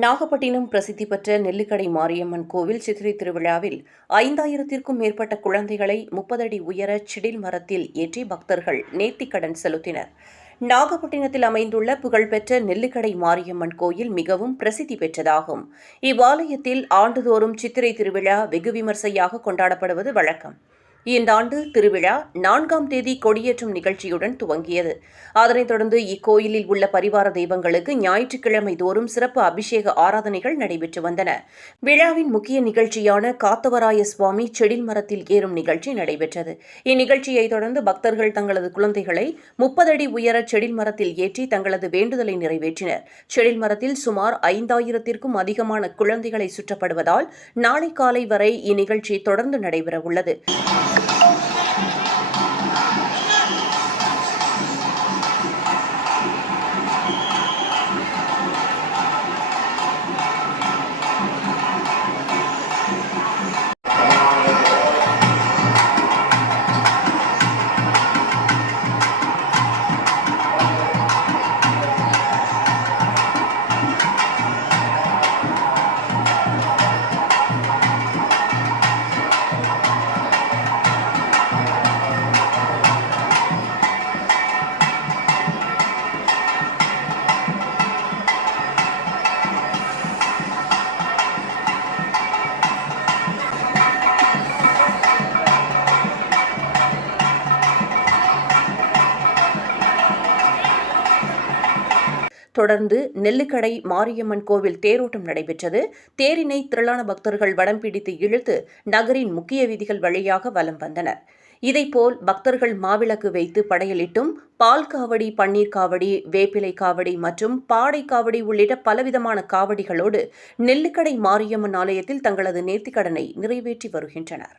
நாகப்பட்டினம் பிரசித்தி பெற்ற நெல்லிக்கடை மாரியம்மன் கோவில் சித்திரை திருவிழாவில் ஐந்தாயிரத்திற்கும் மேற்பட்ட குழந்தைகளை முப்பதடி உயர சிடில் மரத்தில் ஏற்றி பக்தர்கள் நேர்த்திக்கடன் செலுத்தினர். நாகப்பட்டினத்தில் அமைந்துள்ள புகழ்பெற்ற நெல்லிக்கடை மாரியம்மன் கோயில் மிகவும் பிரசித்தி பெற்றதாகும். இவ்வாலயத்தில் ஆண்டுதோறும் சித்திரை திருவிழா வெகு விமர்சையாக கொண்டாடப்படுவது வழக்கம். இந்த ஆண்டு திருவிழா நான்காம் தேதி கொடியேற்றும் நிகழ்ச்சியுடன் துவங்கியது. அதனைத் தொடர்ந்து இக்கோயிலில் உள்ள பரிவார தெய்வங்களுக்கு ஞாயிற்றுக்கிழமை தோறும் சிறப்பு அபிஷேக ஆராதனைகள் நடைபெற்று வந்தன. விழாவின் முக்கிய நிகழ்ச்சியான காத்தவராய சுவாமி செடில் மரத்தில் ஏறும் நிகழ்ச்சி நடைபெற்றது. இந்நிகழ்ச்சியைத் தொடர்ந்து பக்தர்கள் தங்களது குழந்தைகளை முப்பது அடி உயர செடில் மரத்தில் ஏற்றி தங்களது வேண்டுதலை நிறைவேற்றினர். செடில் மரத்தில் சுமார் ஐந்தாயிரத்திற்கும் அதிகமான குழந்தைகளை சுற்றப்படுவதால் நாளை காலை வரை இந்நிகழ்ச்சி தொடர்ந்து நடைபெறவுள்ளது. え? தொடர்ந்து நெல்லுக்கடை மாரியம்மன் கோவில் தேரோட்டம் நடைபெற்றது. தேரினை திரளான பக்தர்கள் வடம் பிடித்து இழுத்து நகரின் முக்கிய வீதிகள் வழியாக வலம் வந்தனர். இதைப்போல் பக்தர்கள் மாவிளக்கு வைத்து படையலிட்டும் பால் காவடி பன்னீர் காவடி வேப்பிலை காவடி மற்றும் பாடை காவடி உள்ளிட்ட பலவிதமான காவடிகளோடு நெல்லுக்கடை மாரியம்மன் ஆலயத்தில் தங்களது நேர்த்திக்கடனை நிறைவேற்றி வருகின்றனர்.